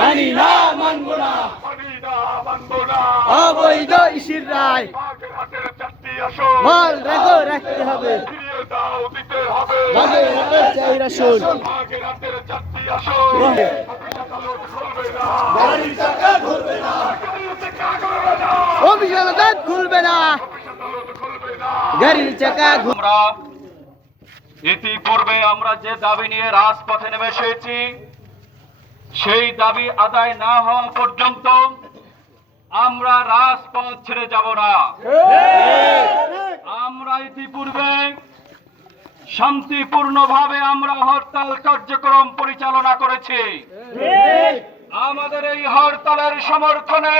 মানি না মানব না অবৈধ ইসির রায় মাল রেখো রাখতে হবে বাগেরহাটের চাই আসন অভিযান আদালত খুলবে না গাড়ির চাকা ইতিপূর্বে আমরা যে দাবি নিয়ে রাজপথে নেমে এসেছি সেই দাবি আদায় না হওয়া পর্যন্ত আমরা রাজপথ ছেড়ে যাব না। আমরা ইতিপূর্বে শান্তিপূর্ণভাবে আমরা হরতাল কার্যক্রম পরিচালনা করেছি। আমাদের এই হরতালের সমর্থনে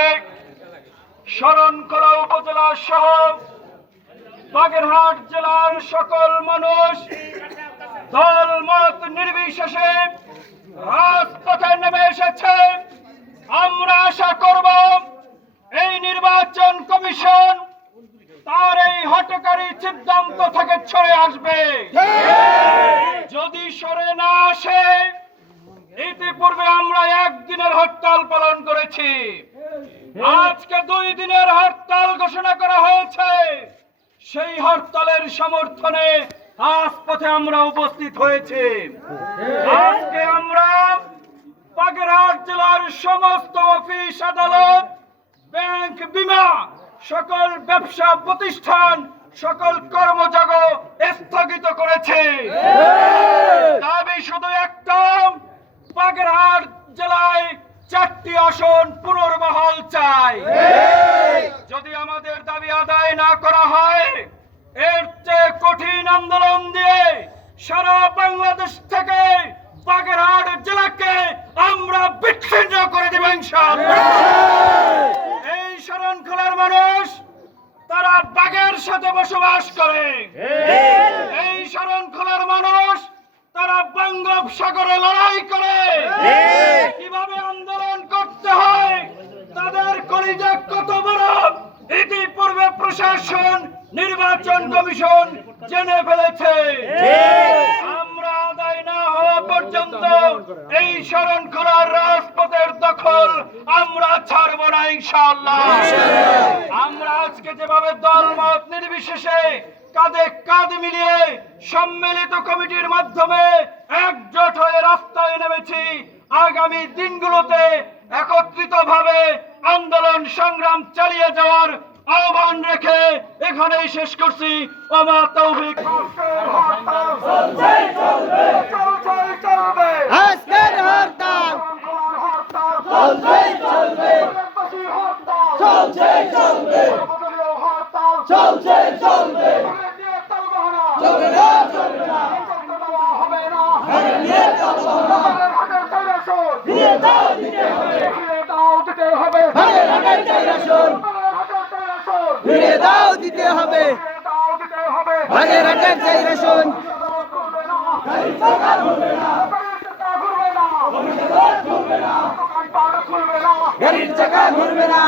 শরণখোলা উপজেলা সহ বাগেরহাট জেলার সকল মানুষ দলমত নির্বিশেষে রাজপথে নেমে এসেছে। আমরা আশা করব এই নির্বাচন কমিশন তার এই হঠকারী সিদ্ধান্ত থেকে সরে আসবে। যদি সরে না আসে, ইতিপূর্বে আমরা একদিনের হরতাল পালন করেছি, আজকে 2 দিনের হরতাল ঘোষণা করা হয়েছে। সেই হরতালের সমর্থনে রাজপথে আমরা উপস্থিত হয়েছি। আজকে আমরা বাগেরহাট জেলার সমস্ত অফিস আদালত, ব্যাংক, বীমা, সকল ব্যবসা প্রতিষ্ঠান, সকল কর্মযজ্ঞ স্থগিত করেছে। দাবি শুধু একটা, বাগেরহাট জেলায় 4টি আসন পুনর্বহাল চাই। যদি আমাদের দাবি আদায় না করা হয়, এর চেয়ে কঠিন আন্দোলন দিয়ে সারা বাংলাদেশ থেকে বাগেরহাট জেলাকে আমরা বিচ্ছিন্ন করে দেব ইনশাআল্লাহ। এই শরণখোলার মানুষ তারা বাঘের সাথে বসবাস করে। এই শরণখোলার মানুষ তারা বঙ্গোপসাগরে লড়াই করে। কিভাবে আন্দোলন করতে হয়, তাদের কলিজা কত বড়, ইতিপূর্বে প্রশাসন, নির্বাচন কমিশন জেনে ফেলেছে। আমরা আদায় না হওয়া পর্যন্ত এই শরণখোলার রাজপথের দখল আমরা ছাড়ব না ইনশাআল্লাহ। আমরা আজকে যেভাবে দলমত নির্বিশেষে কাঁধে কাঁধ মিলিয়ে সম্মিলিত কমিটির মাধ্যমে একজোট হয়ে রাস্তায় নেমেছি, আগামী দিনগুলোতে একত্রিতভাবে আন্দোলন সংগ্রাম চালিয়ে যাওয়ার আহ্বান রেখে এখানেই শেষ করছি। ওমা তৌফিক। আজকের হরতাল চলবে চলবে চলছে চলবে চলছে চলবে চলবে না চলবে না হবে না নিয়ে চলবো না দিয়ে দাও দিতে হবে বাগেরহাটের চাই আসন ফিরে দাও দিতে হবে বাগেরহাটের চাই আসন গাড়ির চাকা ঘুরবে না গাড়ির চাকা ঘুরবে না